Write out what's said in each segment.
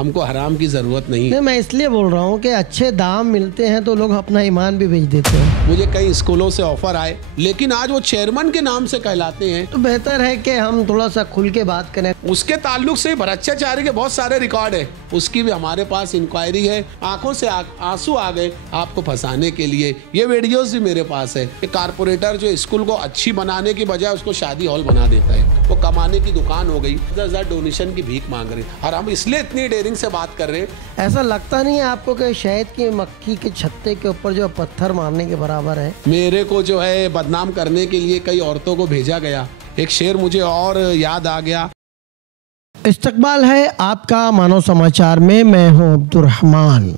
हमको हराम की ज़रूरत नहीं है। मैं इसलिए बोल रहा हूँ कि अच्छे दाम मिलते हैं तो लोग अपना ईमान भी बेच देते हैं। मुझे कई स्कूलों से ऑफर आए, लेकिन आज वो चेयरमैन के नाम से कहलाते हैं। तो बेहतर है कि हम थोड़ा सा खुल के बात करें। उसके ताल्लुक से भ्रष्टाचारी के बहुत सारे रिकॉर्ड है, उसकी भी हमारे पास इंक्वायरी है। आंखों से आंसू आ गए आपको फंसाने के लिए। ये वीडियोस भी मेरे पास है। कारपोरेटर जो स्कूल को अच्छी बनाने की बजाय उसको शादी हॉल बना देता है, वो कमाने की दुकान हो गई। 10,000 डोनेशन की भीख मांग रहे और हम इसलिए इतनी डेयरिंग से बात कर रहे हैं। ऐसा लगता नहीं है आपको कि शहद की मक्खी के छत्ते के ऊपर जो पत्थर मारने के बराबर है? मेरे को जो है बदनाम करने के लिए कई औरतों को भेजा गया। एक शेर मुझे और याद आ गया। इस्तकबाल है आपका मानव समाचार में, मैं हूं अब्दुर्रहमान।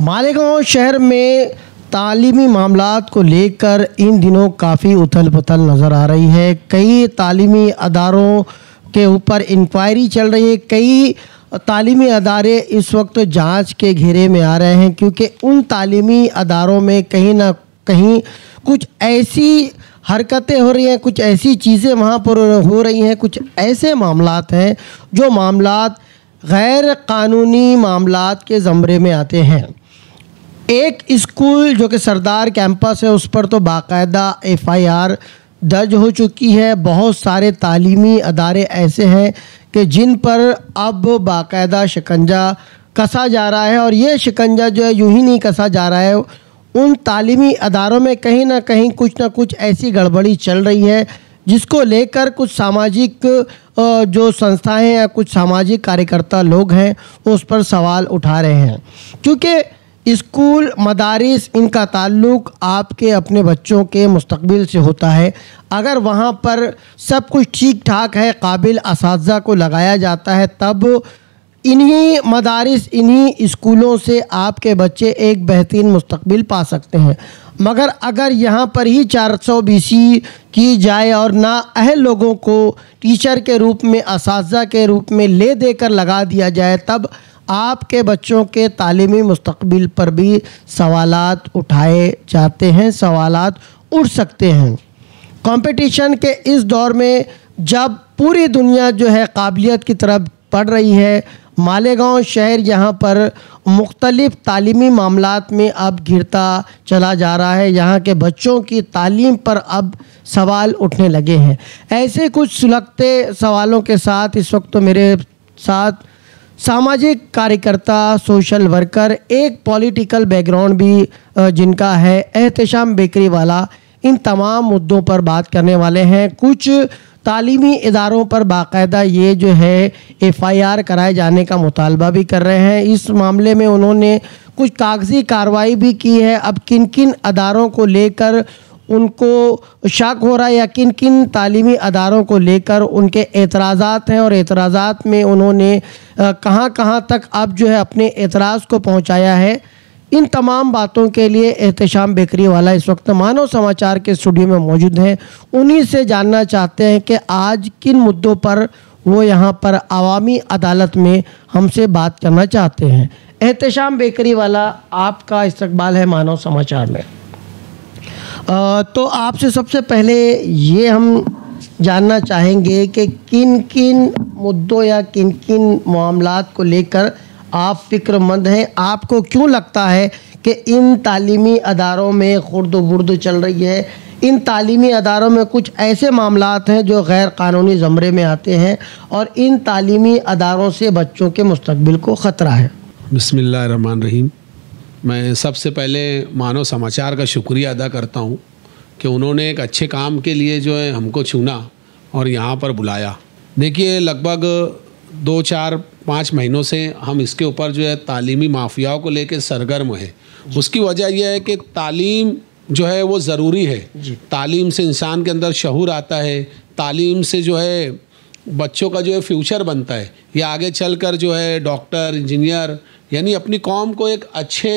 मालेगांव शहर में तालीमी मामलात को लेकर इन दिनों काफ़ी उथल पुथल नज़र आ रही है। कई तालीमी अदारों के ऊपर इंक्वायरी चल रही है। कई तालीमी अदारे इस वक्त जांच के घेरे में आ रहे हैं, क्योंकि उन तालीमी अदारों में कहीं ना कहीं कुछ ऐसी हरकतें हो रही हैं, कुछ ऐसी चीज़ें वहाँ पर हो रही हैं, कुछ ऐसे मामलात हैं जो मामलात गैर कानूनी मामलात के ज़मरे में आते हैं। एक स्कूल जो कि सरदार कैंपस है, उस पर तो बाकायदा FIR दर्ज हो चुकी है। बहुत सारे तालीमी अदारे ऐसे हैं कि जिन पर अब बाकायदा शिकंजा कसा जा रहा है, और ये शिकंजा जो है यूं ही नहीं कसा जा रहा है। उन तालीमी अदारों में कहीं ना कुछ ऐसी गड़बड़ी चल रही है जिसको लेकर कुछ सामाजिक जो संस्थाएं या कुछ सामाजिक कार्यकर्ता लोग हैं वो उस पर सवाल उठा रहे हैं। क्योंकि स्कूल मदारिस इनका ताल्लुक़ आपके अपने बच्चों के मुस्तकबिल से होता है। अगर वहाँ पर सब कुछ ठीक ठाक है, काबिल असातिज़ा को लगाया जाता है, तब इन्हीं मदारिस इन्हीं स्कूलों से आपके बच्चे एक बेहतरीन मुस्तकबिल पा सकते हैं। मगर अगर यहाँ पर ही 420 की जाए और ना अहल लोगों को टीचर के रूप में, असातिज़ा के रूप में ले देकर लगा दिया जाए, तब आपके बच्चों के तालीमी मुस्तकबिल पर भी सवालात उठाए जाते हैं, सवालात उठ सकते हैं। कंपटीशन के इस दौर में जब पूरी दुनिया जो है काबिलियत की तरफ बढ़ रही है, मालेगांव शहर यहाँ पर मुख्तलिफ तालीमी मामलात में अब घिरता चला जा रहा है। यहाँ के बच्चों की तालीम पर अब सवाल उठने लगे हैं। ऐसे कुछ सुलगते सवालों के साथ इस वक्त तो मेरे साथ सामाजिक कार्यकर्ता, सोशल वर्कर, एक पॉलिटिकल बैकग्राउंड भी जिनका है, एहतशाम बेकरी वाला, इन तमाम मुद्दों पर बात करने वाले हैं। कुछ तालीमी इदारों पर बाकायदा ये जो है FIR कराए जाने का मुतालबा भी कर रहे हैं। इस मामले में उन्होंने कुछ कागजी कार्रवाई भी की है। अब किन किन अदारों को लेकर उनको शक हो रहा है या किन किन तालीमी अदारों को लेकर उनके एतराज़ात हैं, और एतराज़ात में उन्होंने कहाँ कहाँ तक अब जो है अपने एतराज़ को पहुँचाया है, इन तमाम बातों के लिए एहतशाम बेकरी वाला इस वक्त मानव समाचार के स्टूडियो में मौजूद हैं। उन्हीं से जानना चाहते हैं कि आज किन मुद्दों पर वो यहाँ पर अवामी अदालत में हमसे बात करना चाहते हैं। एहतशाम बेकरी वाला, आपका इस्तकबाल है मानव समाचार में। तो आपसे सबसे पहले ये हम जानना चाहेंगे कि किन किन मुद्दों या किन किन मामलात को लेकर आप फ़िक्रमंद हैं। आपको क्यों लगता है कि इन तालीमी अदारों में खुर्द-बुर्द चल रही है? इन तालीमी अदारों में कुछ ऐसे मामलात हैं जो गैर कानूनी ज़मरे में आते हैं और इन तालीमी अदारों से बच्चों के मुस्तकबिल को ख़तरा है। बिस्मिल्लाहिर्रहमानिर्रहीम। मैं सबसे पहले मानव समाचार का शुक्रिया अदा करता हूँ कि उन्होंने एक अच्छे काम के लिए जो है हमको चुना और यहाँ पर बुलाया। देखिए, लगभग 2-4-5 महीनों से हम इसके ऊपर जो है तालीमी माफियाओं को लेकर सरगर्म है। उसकी वजह यह है कि तालीम जो है वो ज़रूरी है। तालीम से इंसान के अंदर शऊर आता है, तालीम से जो है बच्चों का जो है फ्यूचर बनता है। ये आगे चलकर जो है डॉक्टर, इंजीनियर, यानी अपनी कौम को एक अच्छे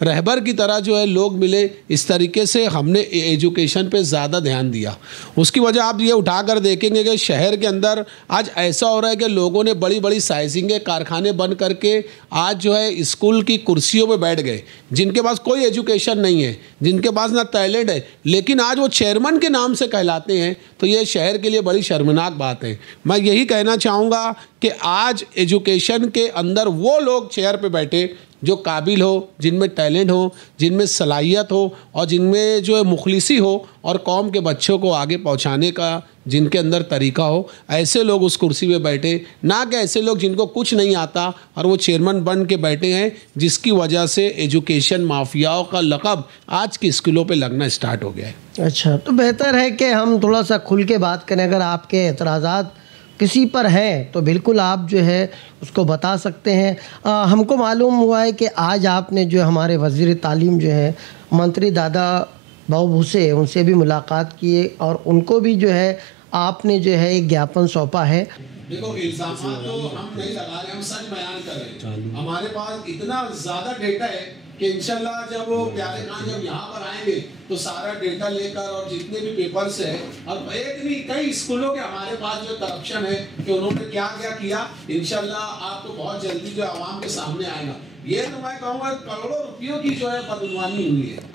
रहबर की तरह जो है लोग मिले। इस तरीके से हमने एजुकेशन पे ज़्यादा ध्यान दिया। उसकी वजह आप ये उठाकर देखेंगे कि शहर के अंदर आज ऐसा हो रहा है कि लोगों ने बड़ी बड़ी साइजिंग कारखाने बंद करके आज जो है स्कूल की कुर्सियों पे बैठ गए, जिनके पास कोई एजुकेशन नहीं है, जिनके पास ना टैलेंट है, लेकिन आज वो चेयरमैन के नाम से कहलाते हैं। तो ये शहर के लिए बड़ी शर्मनाक बात है। मैं यही कहना चाहूँगा कि आज एजुकेशन के अंदर वो लोग चेयर पे बैठे जो काबिल हो, जिनमें टैलेंट हो, जिनमें सलाहियत हो और जिनमें जो है मुखलिसी हो और कौम के बच्चों को आगे पहुंचाने का जिनके अंदर तरीका हो, ऐसे लोग उस कुर्सी पे बैठे, ना कि ऐसे लोग जिनको कुछ नहीं आता और वो चेयरमैन बन के बैठे हैं, जिसकी वजह से एजुकेशन माफियाओं का लक़ब आज की स्कूलों पे लगना स्टार्ट हो गया है। अच्छा, तो बेहतर है कि हम थोड़ा सा खुल के बात करें। अगर आपके एतराज़ात किसी पर हैं तो बिल्कुल आप जो है उसको बता सकते हैं। हमको मालूम हुआ है कि आज आपने जो हमारे वज़ीर तालीम जो है मंत्री दादा बाबू भूसे, उनसे भी मुलाकात की है और उनको भी जो है आपने जो है एक ज्ञापन सौंपा है। देखो, इल्ज़ाम तो हम नहीं लगा रहे, हम सच बयान कर रहे हैं। हमारे पास इतना ज़्यादा डेटा है कि इंशाल्लाह जब वो प्यारे खान जब यहाँ पर आएंगे तो सारा डेटा लेकर और जितने भी पेपर्स है और एक नहीं कई स्कूलों के हमारे पास जो करप्शन है कि उन्होंने क्या क्या किया, इंशाल्लाह आपको बहुत जल्दी जो आवाम के सामने आएगा। ये तो मैं कहूँगा करोड़ों रुपयों की जो है बदनवानी हुई है।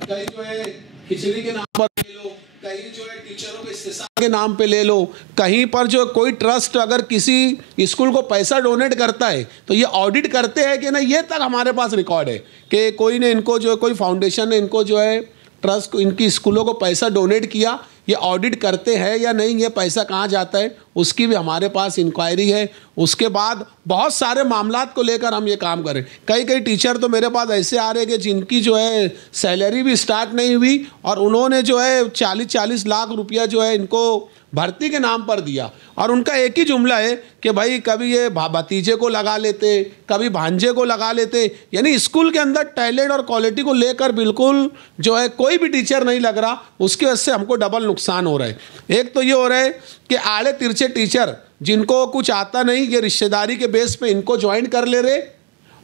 कहीं जो है खिचड़ी के नाम पर ले लो, कहीं जो है टीचरों के इस्तेसाल के नाम पे ले लो, कहीं पर जो कोई ट्रस्ट अगर किसी स्कूल को पैसा डोनेट करता है तो ये ऑडिट करते हैं कि ना, ये तक हमारे पास रिकॉर्ड है कि कोई ने इनको जो कोई फाउंडेशन ने इनको जो है ट्रस्ट को इनकी स्कूलों को पैसा डोनेट किया, ये ऑडिट करते हैं या नहीं, ये पैसा कहाँ जाता है, उसकी भी हमारे पास इंक्वायरी है। उसके बाद बहुत सारे मामलात को लेकर हम ये काम करें। कई कई टीचर तो मेरे पास ऐसे आ रहे हैं कि जिनकी जो है सैलरी भी स्टार्ट नहीं हुई और उन्होंने जो है 40-40 लाख रुपया जो है इनको भर्ती के नाम पर दिया और उनका एक ही जुमला है कि भाई कभी ये भतीजे को लगा लेते, कभी भांजे को लगा लेते। यानी स्कूल के अंदर टैलेंट और क्वालिटी को लेकर बिल्कुल जो है कोई भी टीचर नहीं लग रहा। उसकी वजह से हमको डबल नुकसान हो रहा है। एक तो ये हो रहा है कि आड़े तिरछे टीचर जिनको कुछ आता नहीं, ये रिश्तेदारी के बेस पे इनको ज्वाइन कर ले रहे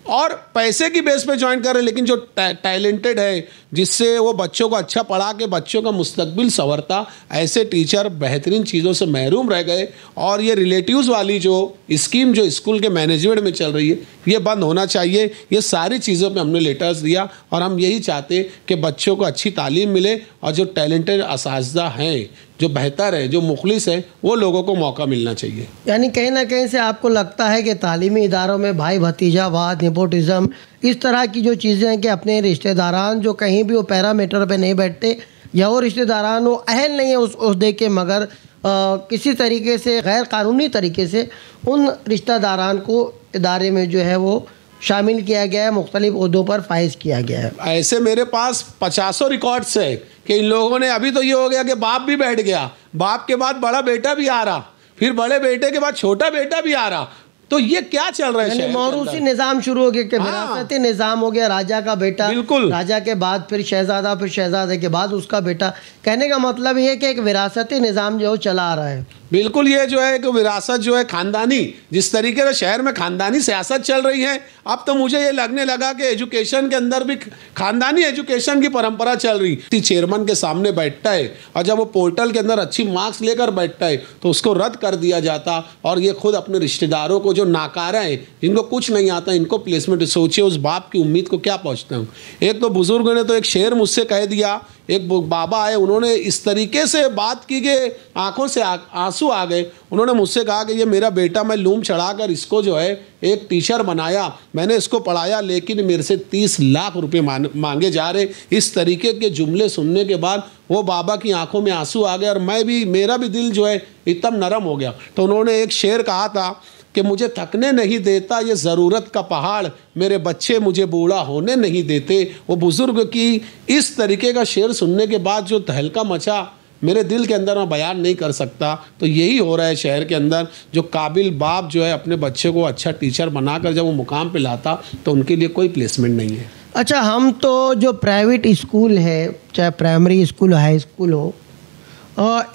और पैसे की बेस पे ज्वाइन कर रहे, लेकिन जो टैलेंटेड है जिससे वो बच्चों को अच्छा पढ़ा के बच्चों का मुस्तकबिल संवरता, ऐसे टीचर बेहतरीन चीज़ों से महरूम रह गए। और ये रिलेटिव्स वाली जो स्कीम जो स्कूल के मैनेजमेंट में चल रही है, ये बंद होना चाहिए। ये सारी चीज़ों पे हमने लेटर्स दिया और हम यही चाहते कि बच्चों को अच्छी तालीम मिले और जो टैलेंटेड असातिज़ा हैं, जो बेहतर है, जो मुखलिस है, वो लोगों को मौका मिलना चाहिए। यानी कहीं ना कहीं से आपको लगता है कि तालीमी इदारों में भाई भतीजावाद, नेपोटिज़म, इस तरह की जो चीज़ें हैं कि अपने रिश्तेदारान जो कहीं भी वो पैरामीटर पे नहीं बैठते या वो रिश्तेदारान वो अहल नहीं है उस ओहदे के, मगर किसी तरीके से गैर कानूनी तरीके से उन रिश्तेदारान को इदारे में जो है वो शामिल किया गया है, मुख्तलिफ ओहदों पर फाइज किया गया है। ऐसे मेरे पास 50 रिकॉर्ड्स है कि इन लोगों ने, अभी तो ये हो गया कि बाप भी बैठ गया, बाप के बाद बड़ा बेटा भी आ रहा, फिर बड़े बेटे के बाद छोटा बेटा भी आ रहा। तो ये क्या चल रहा है? मौरूसी निज़ाम शुरू हो गया कि विरासती निज़ाम हो गया, राजा का बेटा, बिल्कुल, राजा के बाद फिर शहजादा, फिर शहजादे के बाद उसका बेटा। कहने का मतलब ये है कि एक विरासती निज़ाम जो चला आ रहा है। बिल्कुल, ये जो है कि विरासत जो है खानदानी, जिस तरीके से शहर में खानदानी सियासत चल रही है, अब तो मुझे ये लगने लगा कि एजुकेशन के अंदर भी खानदानी एजुकेशन की परंपरा चल रही। चेयरमैन के सामने बैठता है और जब वो पोर्टल के अंदर अच्छी मार्क्स लेकर बैठता है तो उसको रद्द कर दिया जाता और ये खुद अपने रिश्तेदारों को जो नाकारा है, जिनको कुछ नहीं आता, इनको प्लेसमेंट। सोचिए उस बाप की उम्मीद को क्या पहुँचता हूँ। एक तो बुजुर्ग ने तो एक शेर मुझसे कह दिया, एक बाबा आए, उन्होंने इस तरीके से बात की कि आंखों से आंसू आ गए। उन्होंने मुझसे कहा कि ये मेरा बेटा, मैं लूम चढ़ाकर इसको जो है एक टीचर बनाया, मैंने इसको पढ़ाया, लेकिन मेरे से 30 लाख रुपए मांगे जा रहे। इस तरीके के जुमले सुनने के बाद वो बाबा की आंखों में आंसू आ गए और मेरा भी दिल जो है एकदम नरम हो गया। तो उन्होंने एक शेर कहा था कि मुझे थकने नहीं देता ये ज़रूरत का पहाड़, मेरे बच्चे मुझे बूढ़ा होने नहीं देते। वो बुज़ुर्ग की इस तरीके का शेर सुनने के बाद जो तहलका मचा मेरे दिल के अंदर, मैं बयान नहीं कर सकता। तो यही हो रहा है शहर के अंदर, जो काबिल बाप जो है अपने बच्चे को अच्छा टीचर बनाकर जब वो मुकाम पे लाता तो उनके लिए कोई प्लेसमेंट नहीं है। अच्छा, हम तो जो प्राइवेट स्कूल है, चाहे प्राइमरी स्कूल हाई स्कूल हो,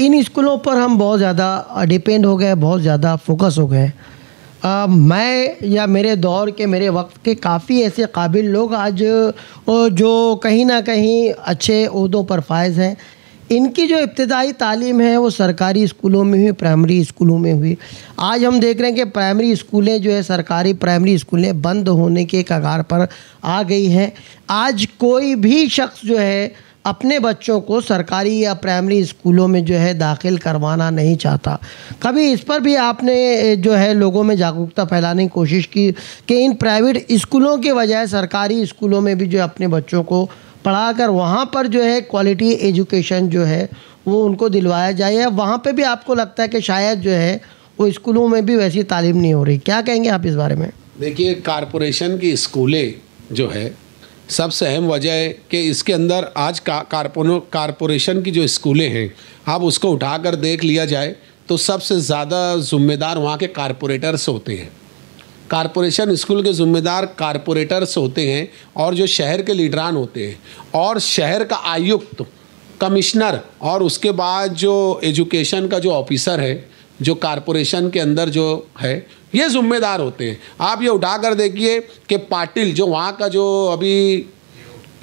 इन स्कूलों पर हम बहुत ज़्यादा डिपेंड हो गए, बहुत ज़्यादा फोकस हो गए। मैं या मेरे दौर के, मेरे वक्त के काफ़ी ऐसे काबिल लोग आज जो कहीं ना कहीं अच्छे ओहदों पर फायज़ हैं, इनकी जो इब्तदाई तालीम है वो सरकारी स्कूलों में हुई, प्राइमरी स्कूलों में हुई। आज हम देख रहे हैं कि प्राइमरी स्कूलें जो है, सरकारी प्राइमरी स्कूलें बंद होने के कगार पर आ गई हैं। आज कोई भी शख्स जो है अपने बच्चों को सरकारी या प्राइमरी स्कूलों में जो है दाखिल करवाना नहीं चाहता। कभी इस पर भी आपने जो है लोगों में जागरूकता फैलाने की कोशिश की कि इन प्राइवेट स्कूलों के बजाय सरकारी स्कूलों में भी जो अपने बच्चों को पढ़ाकर वहाँ पर जो है क्वालिटी एजुकेशन जो है वो उनको दिलवाया जाए, या वहाँ पे भी आपको लगता है कि शायद जो है वो स्कूलों में भी वैसी तालीम नहीं हो रही? क्या कहेंगे आप इस बारे में? देखिए, कारपोरेशन की स्कूलें जो है, सबसे अहम वजह है कि इसके अंदर आज कारपोरेशन की जो स्कूलें हैं, आप उसको उठाकर देख लिया जाए तो सबसे ज़्यादा ज़िम्मेदार वहाँ के कारपोरेटर्स होते हैं। कारपोरेशन स्कूल के ज़िम्मेदार कारपोरेटर्स होते हैं और जो शहर के लीडरान होते हैं, और शहर का आयुक्त, कमिश्नर, और उसके बाद जो एजुकेशन का जो ऑफिसर है, जो कारपोरेशन के अंदर जो है, ये ज़िम्मेदार होते हैं। आप ये उठाकर देखिए कि पाटिल जो वहाँ का जो अभी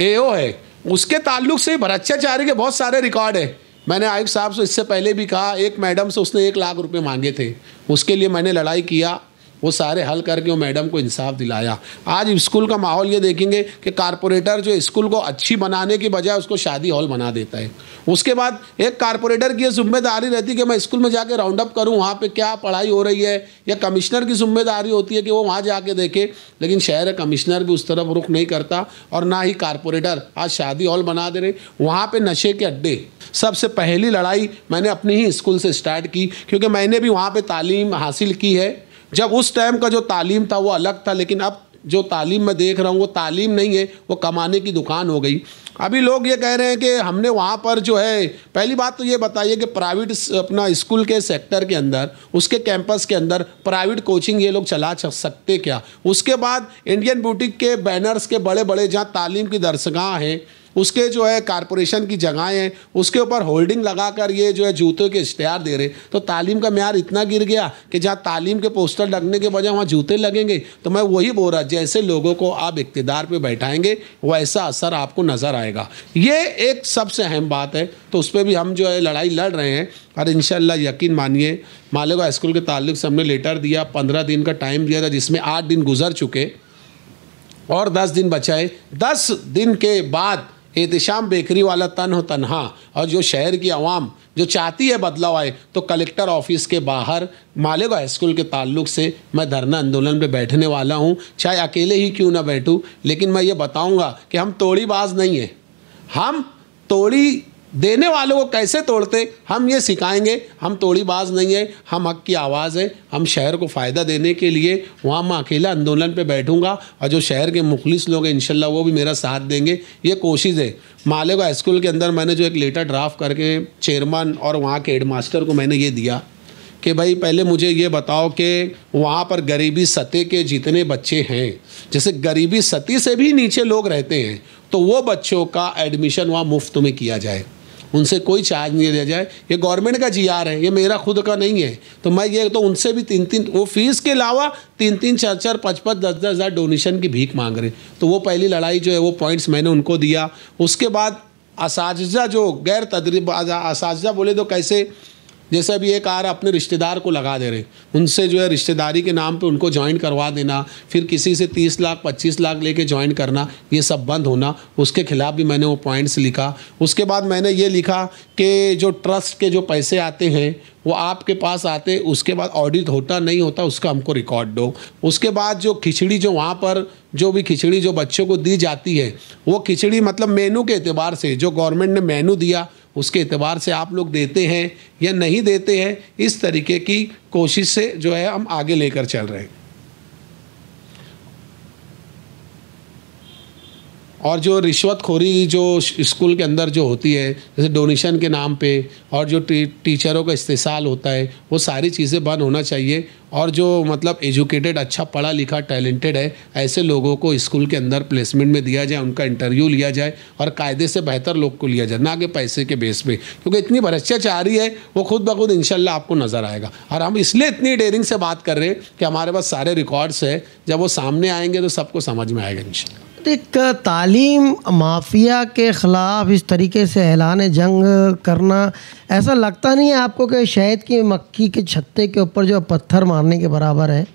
एओ है, उसके ताल्लुक से भ्रष्टाचारी के बहुत सारे रिकॉर्ड है। मैंने आयुक्त साहब से इससे पहले भी कहा, एक मैडम से उसने 1 लाख रुपए मांगे थे, उसके लिए मैंने लड़ाई किया, वो सारे हल करके वो मैडम को इंसाफ दिलाया। आज स्कूल का माहौल ये देखेंगे कि कारपोरेटर जो स्कूल को अच्छी बनाने की बजाय उसको शादी हॉल बना देता है। उसके बाद एक कारपोरेटर की ये जिम्मेदारी रहती है कि मैं स्कूल में जाके राउंड अप करूँ वहाँ पे क्या पढ़ाई हो रही है, या कमिश्नर की जिम्मेदारी होती है कि वो वहाँ जाके देखे, लेकिन शहर कमिश्नर भी उस तरफ रुख नहीं करता, और ना ही कारपोरेटर। आज शादी हॉल बना दे रहे, वहाँ पर नशे के अड्डे। सबसे पहली लड़ाई मैंने अपनी ही स्कूल से स्टार्ट की, क्योंकि मैंने भी वहाँ पर तालीम हासिल की है। जब उस टाइम का जो तालीम था वो अलग था, लेकिन अब जो तालीम मैं देख रहा हूँ वो तालीम नहीं है, वो कमाने की दुकान हो गई। अभी लोग ये कह रहे हैं कि हमने वहाँ पर जो है, पहली बात तो ये बताइए कि प्राइवेट अपना स्कूल के सेक्टर के अंदर, उसके कैंपस के अंदर प्राइवेट कोचिंग ये लोग चला सकते क्या? उसके बाद इंडियन बुटीक के बैनर्स के बड़े बड़े जहाँ तालीम की दरसगाह हैं, उसके जो है कारपोरेशन की जगहें हैं, उसके ऊपर होल्डिंग लगाकर ये जो है जूतों के इश्तिहार दे रहे। तो तालीम का म्यार इतना गिर गया कि जहाँ तालीम के पोस्टर लगने के बजाय वहाँ जूते लगेंगे। तो मैं वही बोल रहा, जैसे लोगों को आप इक़्तिदार पे बैठाएंगे वैसा असर आपको नज़र आएगा। ये एक सबसे अहम बात है। तो उस पर भी हम जो है लड़ाई लड़ रहे हैं, और इंशाल्लाह यकीन मानिए, मालेगांव स्कूल के ताल्लुक से हमने लेटर दिया, 15 दिन का टाइम दिया था, जिसमें 8 दिन गुजर चुके और 10 दिन बचाए। 10 दिन के बाद एहतिशाम बेकरी वाला तन्हा, और जो शहर की आवाम जो चाहती है बदलाव आए, तो कलेक्टर ऑफिस के बाहर मालेगांव हाई स्कूल के ताल्लुक से मैं धरना आंदोलन पे बैठने वाला हूँ। चाहे अकेले ही क्यों ना बैठूँ, लेकिन मैं ये बताऊँगा कि हम तोड़ीबाज नहीं हैं। हम तोड़ी देने वालों को कैसे तोड़ते, हम ये सिखाएंगे। हम तोड़ीबाज नहीं है, हम हक की आवाज़ है। हम शहर को फ़ायदा देने के लिए वहाँ मैं अकेला आंदोलन पे बैठूंगा, और जो शहर के मुखलिस लोग हैं इंशाल्लाह वो भी मेरा साथ देंगे। ये कोशिश है। मालेगांव स्कूल के अंदर मैंने जो एक लेटर ड्राफ्ट करके चेयरमैन और वहाँ के हेडमास्टर को मैंने ये दिया कि भाई पहले मुझे ये बताओ कि वहाँ पर गरीबी सतह के जितने बच्चे हैं, जैसे गरीबी सतह से भी नीचे लोग रहते हैं, तो वो बच्चों का एडमिशन वहाँ मुफ्त में किया जाए, उनसे कोई चार्ज नहीं लिया जाए। ये गवर्नमेंट का GR है, ये मेरा खुद का नहीं है। तो मैं ये तो उनसे भी 3-3 वो फीस के अलावा 3-3, 4-4, 5-5, 10-10 हज़ार डोनेशन की भीख मांग रहे। तो वो पहली लड़ाई जो है वो पॉइंट्स मैंने उनको दिया। उसके बाद असातिज़ा जो गैर तदरीब असातिज़ा बोले तो कैसे, जैसे अभी एक आ रहा अपने रिश्तेदार को लगा दे रहे, उनसे जो है रिश्तेदारी के नाम पे उनको ज्वाइन करवा देना, फिर किसी से 30 लाख 25 लाख लेके ज्वाइन करना, ये सब बंद होना। उसके खिलाफ भी मैंने वो पॉइंट्स लिखा। उसके बाद मैंने ये लिखा कि जो ट्रस्ट के जो पैसे आते हैं वो आपके पास आते, उसके बाद ऑडिट होता नहीं होता उसका हमको रिकॉर्ड दो। उसके बाद जो खिचड़ी जो वहाँ पर जो भी खिचड़ी जो बच्चों को दी जाती है, वो खिचड़ी मतलब मेनू के एतबार से जो गवर्नमेंट ने मेनू दिया उसके एतबार से आप लोग देते हैं या नहीं देते हैं, इस तरीके की कोशिश से जो है हम आगे लेकर चल रहे हैं। और जो रिश्वतखोरी जो स्कूल के अंदर जो होती है, जैसे डोनेशन के नाम पे और जो टीचरों का इस्तेसाल होता है, वो सारी चीज़ें बंद होना चाहिए। और जो मतलब एजुकेटेड, अच्छा पढ़ा लिखा, टैलेंटेड है, ऐसे लोगों को स्कूल के अंदर प्लेसमेंट में दिया जाए, उनका इंटरव्यू लिया जाए और कायदे से बेहतर लोग को लिया जाए, ना कि पैसे के बेस पे, क्योंकि इतनी भ्रष्टाचारी है वो खुद ब खुद इंशाल्लाह आपको नज़र आएगा। और हम इसलिए इतनी डेयरिंग से बात कर रहे हैं कि हमारे पास सारे रिकॉर्ड्स है, जब वो सामने आएंगे तो सबको समझ में आएगा इंशाल्लाह। एक तालीम माफिया के ख़िलाफ़ इस तरीके से ऐलान जंग करना, ऐसा लगता नहीं है आपको कि शहद की मक्खी के छत्ते के ऊपर जो पत्थर मारने के बराबर है?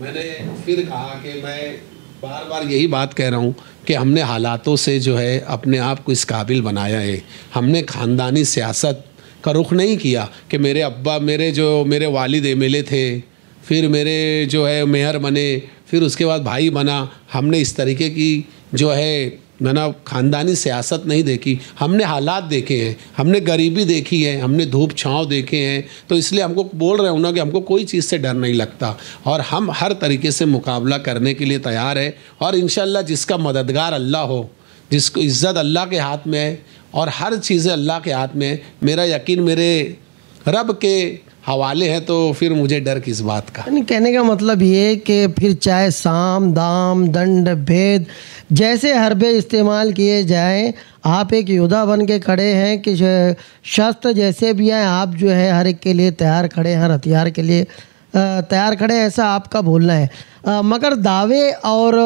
मैंने फिर कहा कि मैं बार बार यही बात कह रहा हूँ कि हमने हालातों से जो है अपने आप को इस काबिल बनाया है। हमने ख़ानदानी सियासत का रुख नहीं किया कि मेरे अब्बा, मेरे वालिद एमएलए थे, फिर मेरे जो है मेयर बने, फिर उसके बाद भाई बना। हमने इस तरीके की जो है ना ख़ानदानी सियासत नहीं देखी। हमने हालात देखे हैं, हमने गरीबी देखी है, हमने धूप छाँव देखे हैं। तो इसलिए हमको बोल रहे हो ना कि हमको कोई चीज़ से डर नहीं लगता और हम हर तरीके से मुकाबला करने के लिए तैयार है। और इंशाल्लाह जिसका मददगार अल्लाह हो, जिसको इज़्ज़त अल्लाह के हाथ में है और हर चीज़ें अल्लाह के हाथ में है, मेरा यकीन मेरे रब के हवाले हैं, तो फिर मुझे डर किस बात का। यानी कहने का मतलब ये कि फिर चाहे साम दाम दंड भेद जैसे हरबे इस्तेमाल किए जाएं, आप एक योद्धा बन के खड़े हैं कि शस्त्र जैसे भी आए आप जो है हर एक के लिए तैयार खड़े हैं, हर हथियार के लिए तैयार खड़े हैं, ऐसा आपका बोलना है। मगर दावे और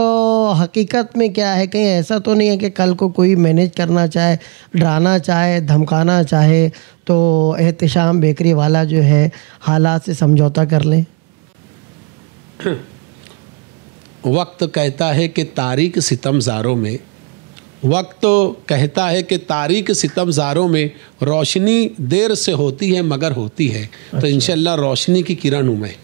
हकीकत में क्या है, कहीं ऐसा तो नहीं है कि कल को कोई मैनेज करना चाहे, डराना चाहे, धमकाना चाहे तो एहतशाम बेकरी वाला जो है हालात से समझौता कर लें? वक्त कहता है कि तारीक सितमज़ारों में, वक्त कहता है कि तारीक सितमज़ारों में रोशनी देर से होती है मगर होती है। तो इंशाल्लाह रोशनी की किरण हूँ मैं।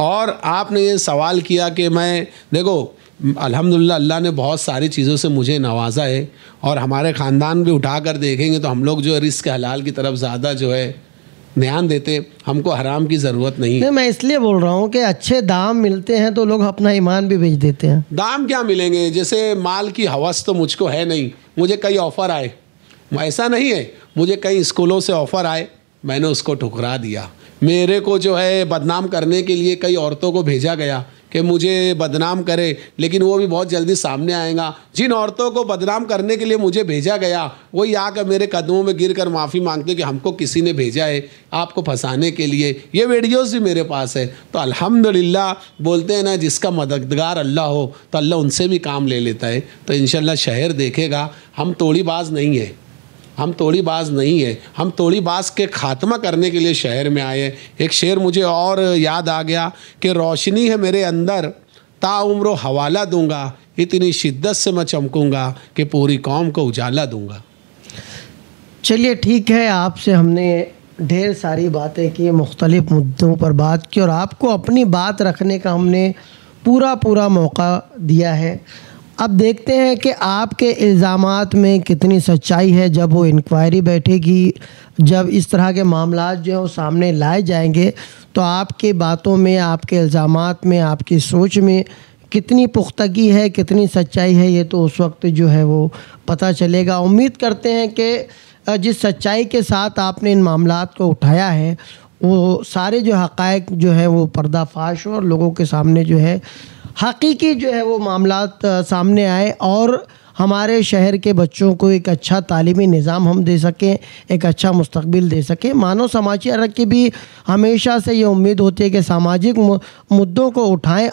और आपने ये सवाल किया कि मैं, देखो अल्हम्दुलिल्लाह अल्लाह ने बहुत सारी चीज़ों से मुझे नवाजा है और हमारे ख़ानदान भी उठा कर देखेंगे तो हम लोग जो है रिस्क हलाल की तरफ ज़्यादा जो है ध्यान देते, हमको हराम की ज़रूरत नहीं है। मैं इसलिए बोल रहा हूँ कि अच्छे दाम मिलते हैं तो लोग अपना ईमान भी बेच देते हैं। दाम क्या मिलेंगे, जैसे माल की हवस तो मुझको है नहीं। मुझे कई ऑफ़र आए, ऐसा नहीं है, मुझे कई स्कूलों से ऑफ़र आए, मैंने उसको ठुकरा दिया। मेरे को जो है बदनाम करने के लिए कई औरतों को भेजा गया कि मुझे बदनाम करे, लेकिन वो भी बहुत जल्दी सामने आएगा। जिन औरतों को बदनाम करने के लिए मुझे भेजा गया वही आकर मेरे कदमों में गिरकर माफ़ी मांगते कि हमको किसी ने भेजा है आपको फंसाने के लिए। ये वीडियोस भी मेरे पास है। तो अल्हम्दुलिल्लाह बोलते हैं ना, जिसका मददगार अल्लाह हो तो अल्लाह उनसे भी काम ले लेता है। तो इंशाल्लाह शहर देखेगा, हम तोड़ीबाज नहीं है, हम तोड़ीबाज नहीं है, हम तोड़ीबाज के ख़ात्मा करने के लिए शहर में आए हैं। एक शेर मुझे और याद आ गया कि रोशनी है मेरे अंदर, ताउम्र हवाला दूंगा, इतनी शिद्दत से मैं चमकूंगा कि पूरी कौम को उजाला दूंगा। चलिए ठीक है, आपसे हमने ढेर सारी बातें की, मुख्तलिफ़ मुद्दों पर बात की और आपको अपनी बात रखने का हमने पूरा मौका दिया है। अब देखते हैं कि आपके इल्ज़ामात में कितनी सच्चाई है। जब वो इंक्वायरी बैठेगी, जब इस तरह के मामलात जो हैं वो सामने लाए जाएंगे तो आपकी बातों में, आपके इल्ज़ामात में, आपकी सोच में कितनी पुख्तगी है, कितनी सच्चाई है, ये तो उस वक्त जो है वो पता चलेगा। उम्मीद करते हैं कि जिस सच्चाई के साथ आपने इन मामलात को उठाया है वो सारे जो हक़ाइक़ जो हैं वो पर्दाफाश हो और लोगों के सामने जो है हकीकी जो है वो मामलात सामने आए और हमारे शहर के बच्चों को एक अच्छा तालीमी निज़ाम हम दे सकें, एक अच्छा मुस्तक़बिल दे सकें। मानव समाचार की भी हमेशा से ये उम्मीद होती है कि सामाजिक मुद्दों को उठाएं।